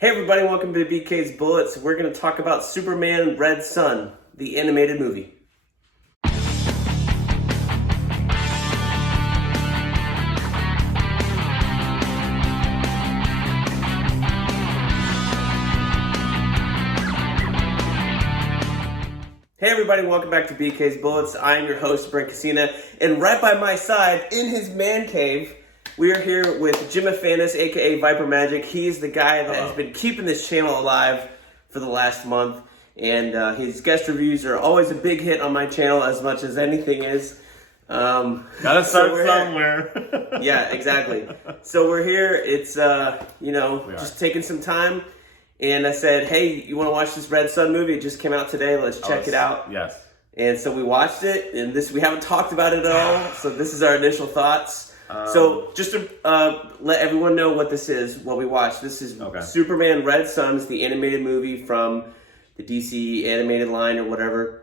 Hey everybody, welcome to BK's Bullets. We're going to talk about Superman Red Son, the animated movie. Hey everybody, welcome back to BK's Bullets. I am your host, Brent, and right by my side, in his man cave, we are here with Jim Afanis, aka Viper Magic. He's the guy that has been keeping this channel alive for the last month, and his guest reviews are always a big hit on my channel, as much as anything is. Gotta start somewhere. Yeah, exactly. So we're here. It's just taking some time, and I said, "Hey, you want to watch this Red Son movie? It just came out today. Let's check it out." Yes. And so we watched it, and we haven't talked about it at all. So this is our initial thoughts. So just to let everyone know what this is, what we watched. This is Superman Red Son, the animated movie from the DC animated line or whatever.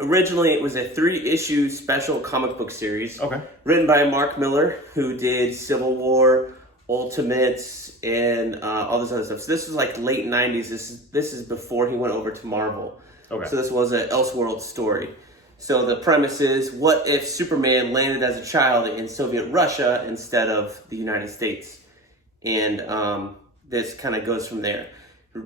Originally, it was a 3-issue special comic book series written by Mark Millar, who did Civil War, Ultimates, and all this other stuff. So this was like late 90s. This is before he went over to Marvel. So this was an Elseworld story. So the premise is, what if Superman landed as a child in Soviet Russia instead of the United States? And this kind of goes from there.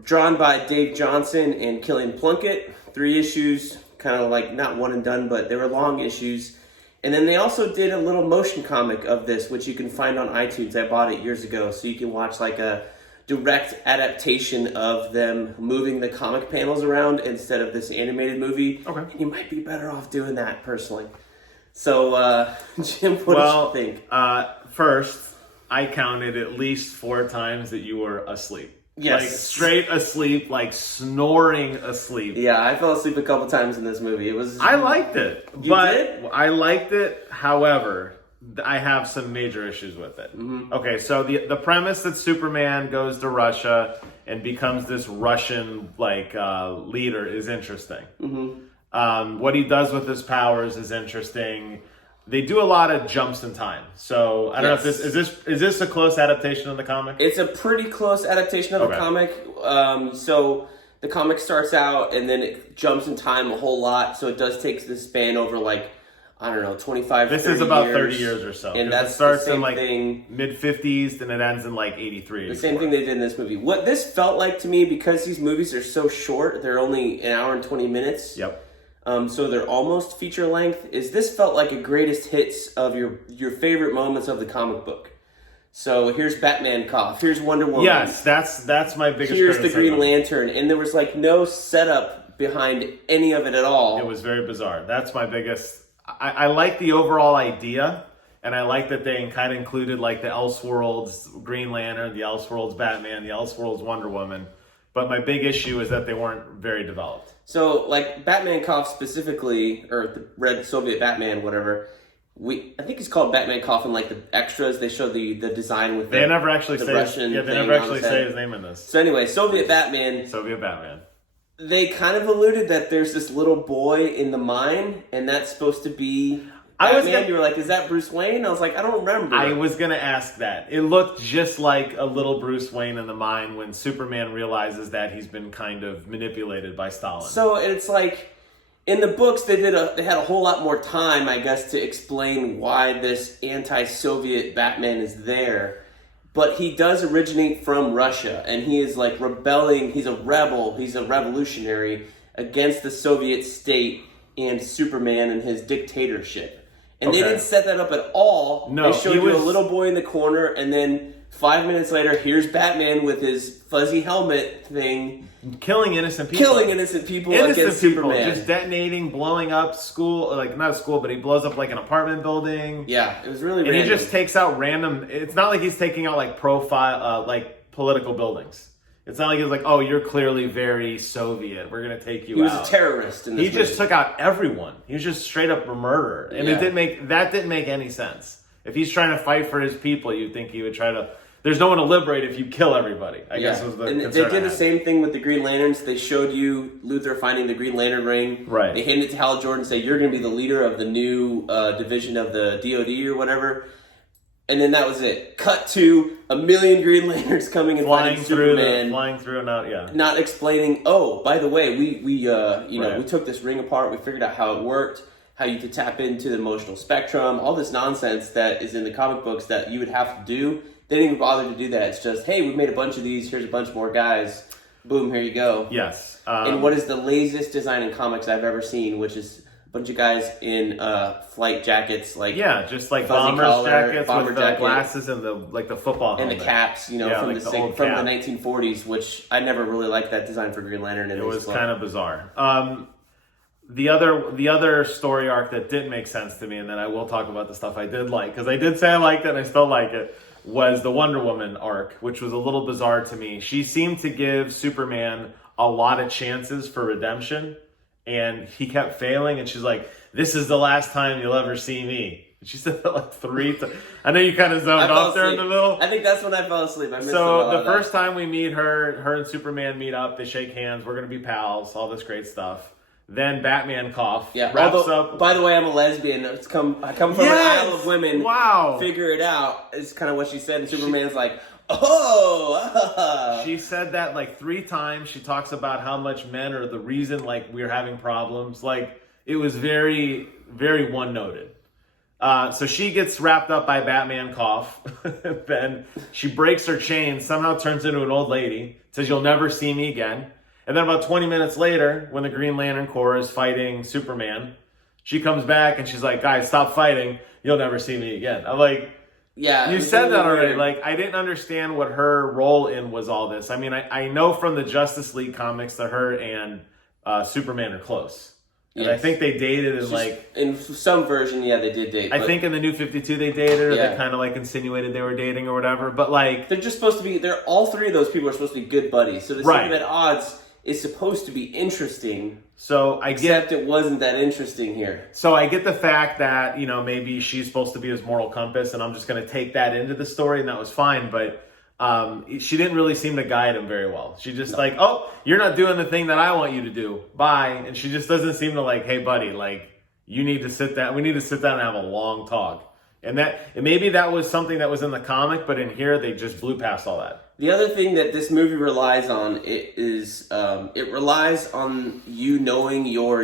Drawn by Dave Johnson and Killian Plunkett. 3 issues, kind of like not one and done, but they were long issues. And then they also did a little motion comic of this, which you can find on iTunes. I bought it years ago, so you can watch like a direct adaptation of them moving the comic panels around instead of this animated movie. And you might be better off doing that, personally. So, Jim, what did you think? First, I counted at least 4 times that you were asleep. Yes. Like, straight asleep, like snoring asleep. Yeah, I fell asleep a couple times in this movie. I liked it. You did? I liked it, however, I have some major issues with it. Okay, so the premise that Superman goes to Russia and becomes this Russian leader is interesting. What he does with his powers is interesting. They do a lot of jumps in time. So I don't know if this is this a close adaptation of the comic? It's a pretty close adaptation of the comic. So the comic starts out and then it jumps in time a whole lot. So it does take this span over 25, This 30 is about years. 30 years or so. And that's it starts the same in mid-50s, and it ends in 83. The same thing they did in this movie. What this felt like to me, because these movies are so short, they're only an hour and 20 minutes. So they're almost feature length. This felt like a greatest hits of your favorite moments of the comic book. So here's Batman cough. Here's Wonder Woman. Yes, that's my biggest Here's the criticism. Green Lantern. And there was no setup behind any of it at all. It was very bizarre. That's my biggest... I like the overall idea, and I like that they kind of included the Elseworlds Green Lantern, the Elseworlds Batman, the Elseworlds Wonder Woman. But my big issue is that they weren't very developed. So, Batman Cough specifically, or the Red Soviet Batman, whatever, I think it's called Batman Cough in the extras. They show the design with they never actually say Russian they never actually say his name in this. So anyway, Soviet Batman. They kind of alluded that there's this little boy in the mine, and that's supposed to be Batman. You were like, is that Bruce Wayne? I was like, I don't remember. I was going to ask that. It looked just like a little Bruce Wayne in the mine when Superman realizes that he's been kind of manipulated by Stalin. So it's in the books, they had a whole lot more time, I guess, to explain why this anti-Soviet Batman is there. But he does originate from Russia, and he is rebelling. He's a rebel. He's a revolutionary against the Soviet state and Superman and his dictatorship. And they didn't set that up at all. No, they showed you a little boy in the corner, and then 5 minutes later, here's Batman with his fuzzy helmet thing. Killing innocent people. Against Superman. Just detonating, blowing up school, not a school, but he blows up an apartment building. Yeah, it was really random. And he just takes out random, it's not like he's taking out profile, political buildings. It's not like he's oh, you're clearly very Soviet. We're going to take you out. He was a terrorist in this movie. He just took out everyone. He was just straight up a murderer. And that didn't make any sense. If he's trying to fight for his people, you'd think he would try to... There's no one to liberate if you kill everybody, I guess was the concern. They did the same thing with the Green Lanterns. They showed you Luthor finding the Green Lantern ring. Right. They handed it to Hal Jordan and said, you're going to be the leader of the new division of the DOD or whatever. And then that was it. Cut to a million Green Lanterns coming and fighting Superman. Flying through and out, yeah. Not explaining, oh, by the way, we took this ring apart, we figured out how it worked, how you could tap into the emotional spectrum, all this nonsense that is in the comic books that you would have to do. They didn't even bother to do that. It's just, hey, we made a bunch of these, here's a bunch more guys. Boom, here you go. Yes. And what is the laziest design in comics I've ever seen, which is a bunch of guys in flight jackets, like just like bomber jackets with the glasses and the football helmet. And the caps, from like the 1940s, which I never really liked that design for Green Lantern. It was kind of bizarre. The other story arc that didn't make sense to me, and then I will talk about the stuff I did like, because I did say I liked it and I still like it, was the Wonder Woman arc, which was a little bizarre to me. She seemed to give Superman a lot of chances for redemption, and he kept failing, and she's like, this is the last time you'll ever see me. And she said that like 3 times. I know you kind of zoned off there in the middle. I think that's when I fell asleep. I missed so the first time we meet her and Superman meet up, they shake hands, we're going to be pals, all this great stuff. Then Batman wraps up. By the way, I'm a lesbian. I come from an Isle of Women. Wow. Figure it out. Is kind of what she said. And Superman's like, oh. She said that like 3 times. She talks about how much men are the reason like we're having problems. Like it was very, very one-noted. So she gets wrapped up by Batman cough. Then she breaks her chain, somehow turns into an old lady, says, you'll never see me again. And then about 20 minutes later, when the Green Lantern Corps is fighting Superman, she comes back and she's like, guys, stop fighting. You'll never see me again. I'm like, yeah, you said that already. Like, I didn't understand what her role in was all this. I mean, I know from the Justice League comics that her and Superman are close. And I think they dated in some version, they did date. I think in the New 52 they dated, or they kind of like insinuated they were dating or whatever. But like, they're just supposed to be. All 3 of those people are supposed to be good buddies. So to see them at odds is supposed to be interesting. So except it wasn't that interesting here. So I get the fact that maybe she's supposed to be his moral compass, and I'm just going to take that into the story, and that was fine. But she didn't really seem to guide him very well. She just like, oh, you're not doing the thing that I want you to do. Bye. And she just doesn't seem to like, hey, buddy, like you need to sit down. We need to sit down and have a long talk. And maybe that was something that was in the comic, but in here they just blew past all that. The other thing that this movie relies on is it relies on you knowing your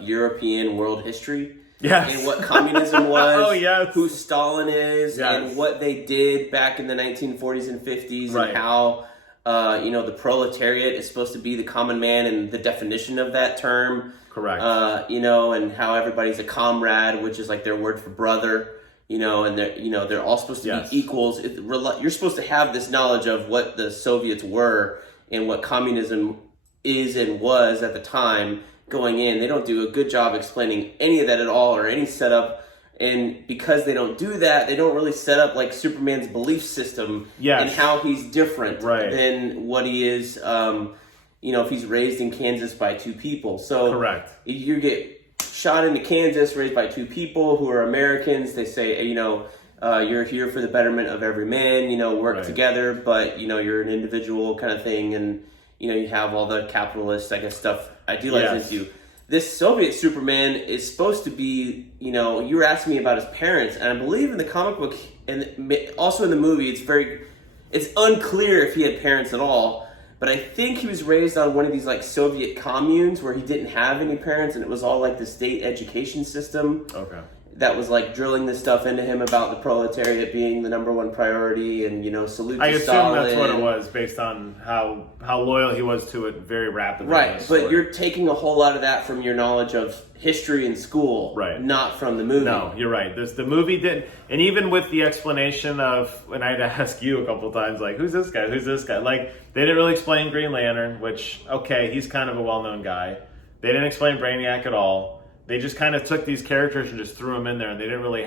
European world history. Yes. And what communism was, oh, yes. who Stalin is, yes. and what they did back in the 1940s and 50s, right. and how the proletariat is supposed to be the common man and the definition of that term. Correct. And how everybody's a comrade, which is like their word for brother. And they're all supposed to be equals. You're supposed to have this knowledge of what the Soviets were and what communism is and was at the time going in. They don't do a good job explaining any of that at all, or any setup. And because they don't do that, they don't really set up like Superman's belief system and how he's different than what he is. If he's raised in Kansas by 2 people. So correct. You get shot into Kansas, raised by 2 people who are Americans. They say, you're here for the betterment of every man, work together, but, you're an individual kind of thing. And, you have all the capitalist, I guess, stuff idealized into you. This Soviet Superman is supposed to be, you were asking me about his parents, and I believe in the comic book and also in the movie, it's unclear if he had parents at all. But I think he was raised on one of these like Soviet communes where he didn't have any parents, and it was all like the state education system. Okay. That was like drilling this stuff into him about the proletariat being the #1 priority, and salute to Stalin. I assume that's what it was, based on how loyal he was to it very rapidly. Right, but you're taking a whole lot of that from your knowledge of history in school, not from the movie. No, you're right. The movie didn't, and even with the explanation of, and I had to ask you a couple of times, like, who's this guy? Who's this guy? Like, they didn't really explain Green Lantern, which, okay, he's kind of a well-known guy. They didn't explain Brainiac at all. They just kind of took these characters and just threw them in there, and they didn't really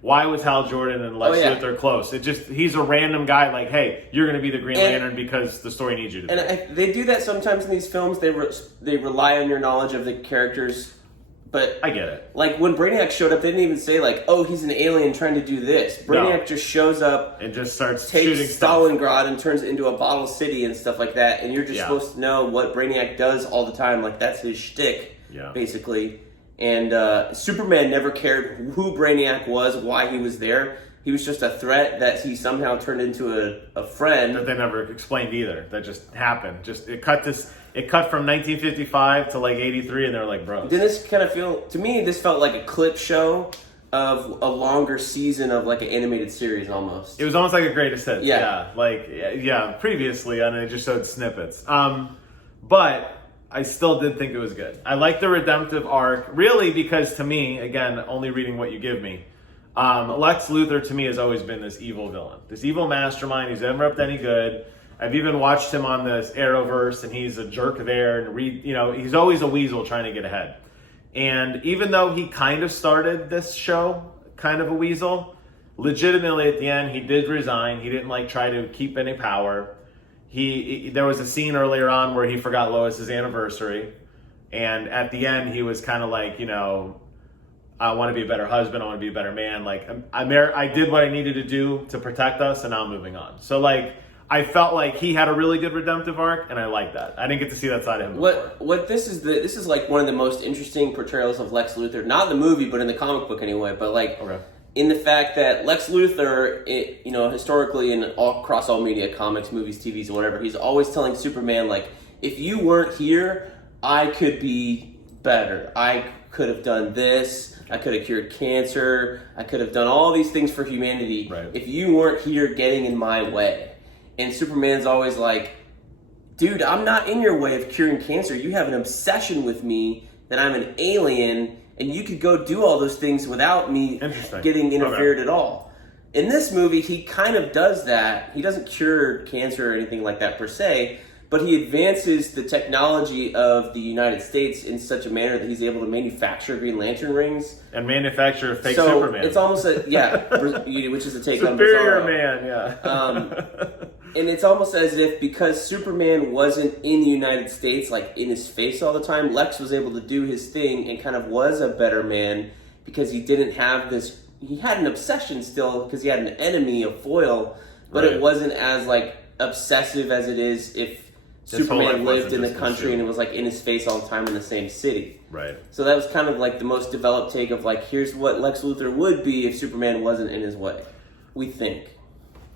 why was Hal Jordan and Lex Luthor close? He's a random guy, like, hey, you're going to be the Green Lantern because the story needs you to be. And they do that sometimes in these films. They rely on your knowledge of the characters, but I get it. Like, when Brainiac showed up, they didn't even say, like, oh, he's an alien trying to do this. Brainiac just shows up and just starts takes shooting Stalingrad and turns it into a bottle city and stuff like that, and you're just supposed to know what Brainiac does all the time. Like, that's his shtick, basically. And Superman never cared who Brainiac was, why he was there. he was just a threat that he somehow turned into a friend. That they never explained either. That just happened. It cut from 1955 to like 83, and they're like, bros. Didn't this kind of feel, to me, this felt like a clip show of a longer season of like an animated series almost. It was almost like a greatest hits. Yeah. Previously, and it just showed snippets. But I still did think it was good. I like the redemptive arc, really, because to me, again, only reading what you give me, Lex Luthor to me has always been this evil villain, this evil mastermind. He's never up to any good. I've even watched him on this Arrowverse, and he's a jerk there, and he's always a weasel trying to get ahead. And even though he kind of started this show, kind of a weasel, legitimately at the end, he did resign. He didn't like try to keep any power. There was a scene earlier on where he forgot Lois's anniversary. And at the end, he was kind of like, I want to be a better husband. I want to be a better man. Like, I did what I needed to do to protect us, and now I'm moving on. So, like, I felt like he had a really good redemptive arc, and I like that. I didn't get to see that side of him before. What this is like one of the most interesting portrayals of Lex Luthor, not in the movie, but in the comic book anyway. But like in the fact that Lex Luthor, historically and across all media, comics, movies, TVs, and whatever, he's always telling Superman like, if you weren't here, I could be better. I could have done this. I could have cured cancer. I could have done all these things for humanity. Right. If you weren't here getting in my way. And Superman's always like, dude, I'm not in your way of curing cancer. You have an obsession with me that I'm an alien, and you could go do all those things without me getting interfered at all. In this movie, he kind of does that. He doesn't cure cancer or anything like that per se, but he advances the technology of the United States in such a manner that he's able to manufacture Green Lantern rings. And manufacture a fake Superman. It's almost which is a take on Superior Bizarro. Man, yeah. And it's almost as if because Superman wasn't in the United States, like in his face all the time, Lex was able to do his thing and kind of was a better man because he didn't have this. He had an obsession still because he had an enemy, a foil, but it wasn't as like obsessive as it is if Superman lived in the country and it was like in his face all the time in the same city. Right. So that was kind of like the most developed take of like, here's what Lex Luthor would be if Superman wasn't in his way. We think.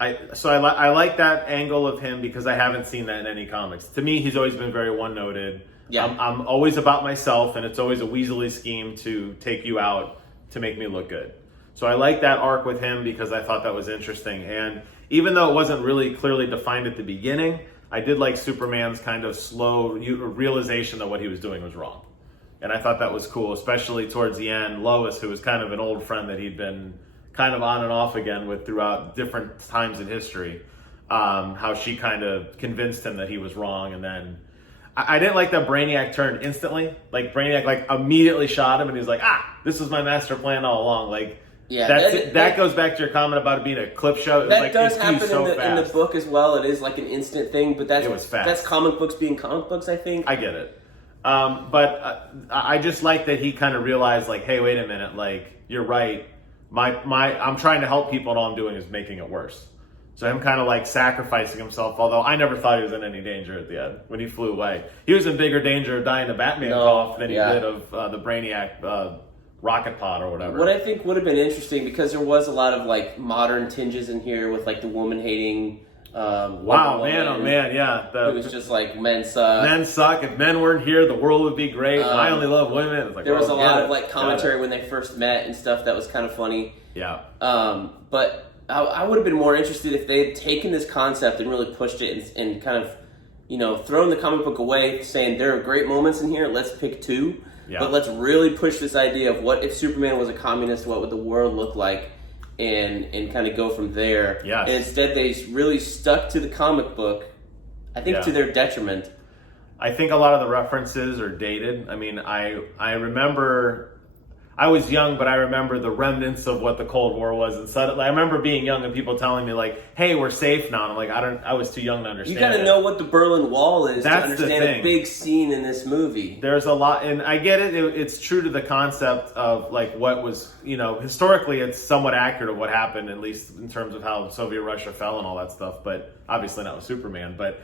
I like that angle of him because I haven't seen that in any comics. To me, he's always been very one-noted. Yeah. I'm always about myself, and it's always a weaselly scheme to take you out to make me look good. So I like that arc with him because I thought that was interesting. And even though it wasn't really clearly defined at the beginning, I did like Superman's kind of slow realization that what he was doing was wrong. And I thought that was cool, especially towards the end. Lois, who was kind of an old friend that he'd been kind of on and off again with throughout different times in history, how she kind of convinced him that he was wrong. And then I didn't like that Brainiac turned instantly. Like Brainiac like immediately shot him and he's like, this was my master plan all along. Like, yeah, that goes back to your comment about it being a clip show. That does happen in the book as well. It is like an instant thing, but that's comic books being comic books, I think. I get it. But I just like that he kind of realized like, hey, wait a minute, like, you're right. I'm trying to help people and all I'm doing is making it worse. So him kind of like sacrificing himself, although I never thought he was in any danger at the end when he flew away. He was in bigger danger of dying the Batman cough than he did of the Brainiac rocket pod or whatever. What I think would have been interesting, because there was a lot of like modern tinges in here with like the woman hating. Wow, man, oh man, yeah. It was just like men suck. Men suck. If men weren't here, the world would be great. I only love women. It's like, there was a lot of like commentary when they first met and stuff that was kind of funny. Yeah. But I would have been more interested if they had taken this concept and really pushed it and kind of, thrown the comic book away, saying there are great moments in here. Let's pick two. Yeah. But let's really push this idea of what if Superman was a communist, what would the world look like, and kind of go from there. Yeah. And instead they really stuck to the comic book, I think to their detriment. I think a lot of the references are dated. I mean, I remember, I was young, but I remember the remnants of what the Cold War was. And suddenly, I remember being young and people telling me like, hey, we're safe now. And I'm like, I was too young to understand. You got to know what the Berlin Wall is to understand a big scene in this movie. There's a lot, and I get it. It's true to the concept of like what was, historically it's somewhat accurate of what happened, at least in terms of how Soviet Russia fell and all that stuff, but obviously not with Superman. But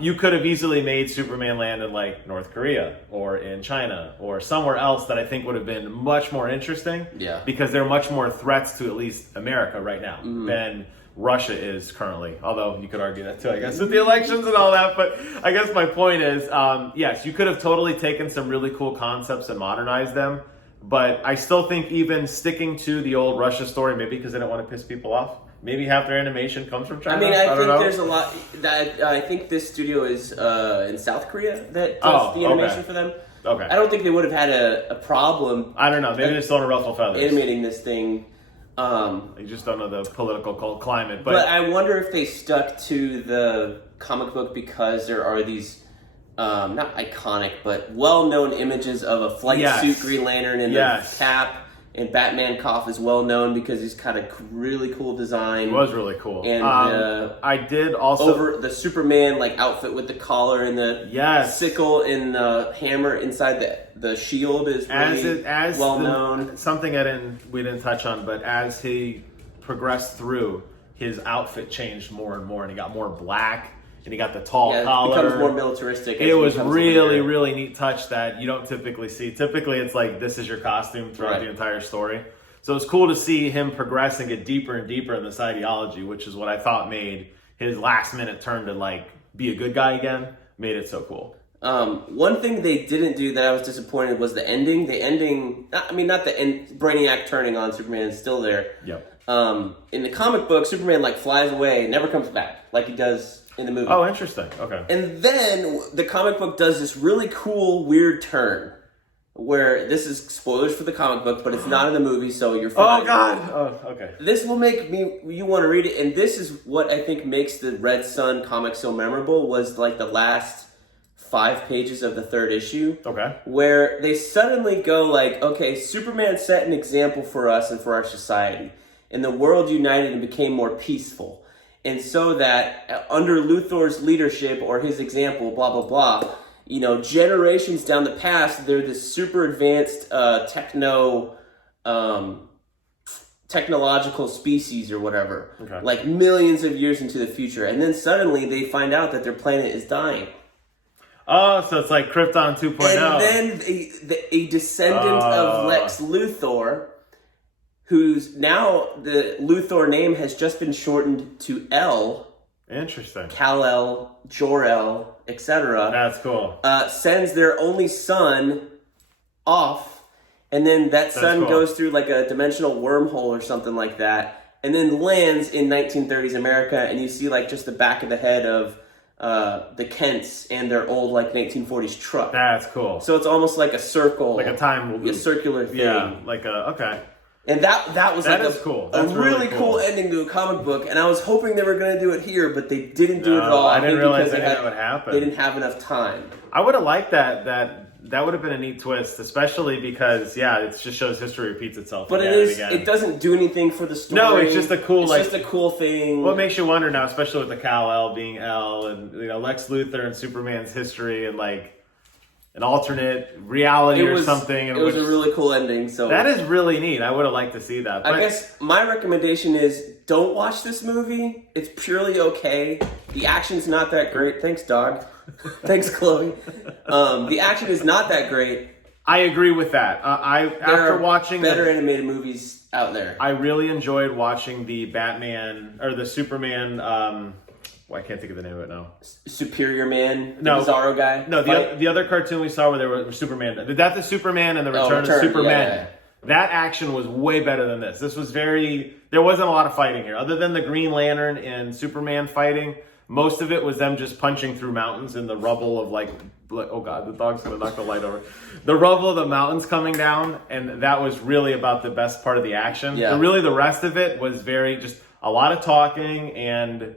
You could have easily made Superman land in like North Korea or in China or somewhere else that I think would have been much more interesting. Yeah. Because there are much more threats to at least America right now than Russia is currently. Although you could argue that too, I guess, with the elections and all that. But I guess my point is, yes, you could have totally taken some really cool concepts and modernized them. But I still think even sticking to the old Russia story, maybe because they don't want to piss people off. Maybe half their animation comes from China. I mean, I think know. there's a lot that I think this studio is in South Korea that does the animation for them. Okay. I don't think they would have had a problem. I don't know. Maybe they're still on a ruffle feathers. Animating this thing. You just don't know the political climate. But I wonder if they stuck to the comic book because there are these not iconic but well-known images of a flight suit Green Lantern and the cap. And Batman Cough is well known because he's got a really cool design. It was really cool. And I did also over the Superman like outfit with the collar and the sickle and the hammer inside the shield is really well known. Something we didn't touch on, but as he progressed through, his outfit changed more and more, and he got more black. And he got the tall collar. It becomes more militaristic. It was really neat touch that you don't typically see. Typically, it's like this is your costume throughout the entire story. So it's cool to see him progress and get deeper and deeper in this ideology, which is what I thought made his last minute turn to like be a good guy again. Made it so cool. One thing they didn't do that I was disappointed was the ending. The ending, not the end. Brainiac turning on Superman is still there. Yep. In the comic book, Superman like flies away, never comes back like he does in the movie. Oh, interesting. Okay. And then the comic book does this really cool, weird turn where this is spoilers for the comic book, but it's not in the movie, so you're fine. Oh, God. Oh, okay. This will make you want to read it, and this is what I think makes the Red Sun comic so memorable was like the last 5 pages of the 3rd issue. Okay. Where they suddenly go like, okay, Superman set an example for us and for our society, and the world united and became more peaceful. And so that under Luthor's leadership or his example, blah, blah, blah, you know, generations down the past, they're this super advanced technological species or whatever, like millions of years into the future. And then suddenly they find out that their planet is dying. Oh, so it's like Krypton 2.0. And then a descendant of Lex Luthor, who's now the Luthor name has just been shortened to L. Interesting. Kal-El, Jor-El, etc. That's cool. Sends their only son off, and then that son goes through like a dimensional wormhole or something like that, and then lands in 1930s America, and you see like just the back of the head of the Kents and their old like 1940s truck. That's cool. So it's almost like a circle, like a time loop. A circular thing. Yeah, like okay. And that was cool. That's a really cool ending to a comic book, and I was hoping they were going to do it here, but they didn't do it at all. I didn't realize that would happen. They didn't have enough time. I would have liked that. That would have been a neat twist, especially because it just shows history repeats itself. But it doesn't do anything for the story. No, it's just a cool. It's just a cool thing. What makes you wonder now, especially with the Kal-El being L, and Lex Luthor and Superman's history, and like an alternate reality or something. It was a really cool ending. So that is really neat. I would have liked to see that. But I guess my recommendation is don't watch this movie. It's purely okay. The action's not that great. Thanks, dog. Thanks, Chloe. The action is not that great. I agree with that. After watching better animated movies out there, I really enjoyed watching the Batman or the Superman. I can't think of the name of it now. Superior Man, the Bizarro guy. No, the other cartoon we saw where there was Superman, the Death of Superman and the Return of Superman. Yeah. That action was way better than this. This was there wasn't a lot of fighting here. Other than the Green Lantern and Superman fighting, most of it was them just punching through mountains in the rubble of like, oh God, the dog's going to knock the light over. The rubble of the mountains coming down, and that was really about the best part of the action. Yeah. Really the rest of it was just a lot of talking and...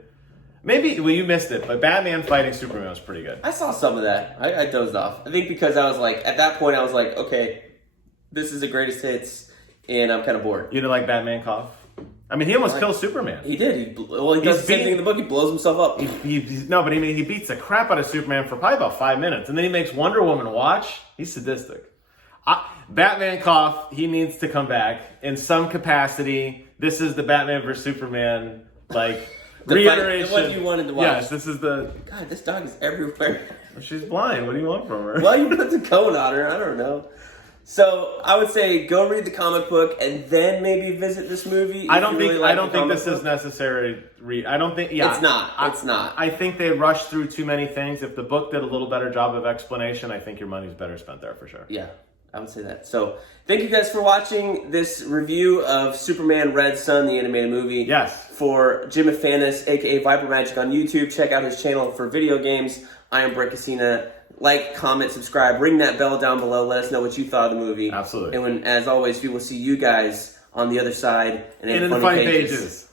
Maybe, you missed it, but Batman fighting Superman was pretty good. I saw some of that. I dozed off. I think because I was like, at that point I was like, okay, this is the greatest hits, and I'm kind of bored. You didn't like Batman Cough? I mean, he almost kills Superman. He did. He does the same thing in the book. He blows himself up. He beats the crap out of Superman for probably about 5 minutes, and then he makes Wonder Woman watch. He's sadistic. Batman Cough, he needs to come back in some capacity. This is the Batman vs. Superman, like... Reiteration. The one you wanted to watch. Yes, this is the... God, this dog is everywhere. She's blind. What do you want from her? Well, you put the cone on her. I don't know. So I would say go read the comic book and then maybe visit this movie. I don't think this is necessary. I don't think. Yeah, it's not. It's not. I think they rushed through too many things. If the book did a little better job of explanation, I think your money's better spent there for sure. Yeah, I would say that. So thank you guys for watching this review of Superman Red Sun, the animated movie. Yes. For Jim Afanis, aka Viper Magic on YouTube, check out his channel for video games. I am Brent Casina. Like, comment, subscribe, ring that bell down below. Let us know what you thought of the movie. Absolutely. And as always, we will see you guys on the other side and in the funny pages.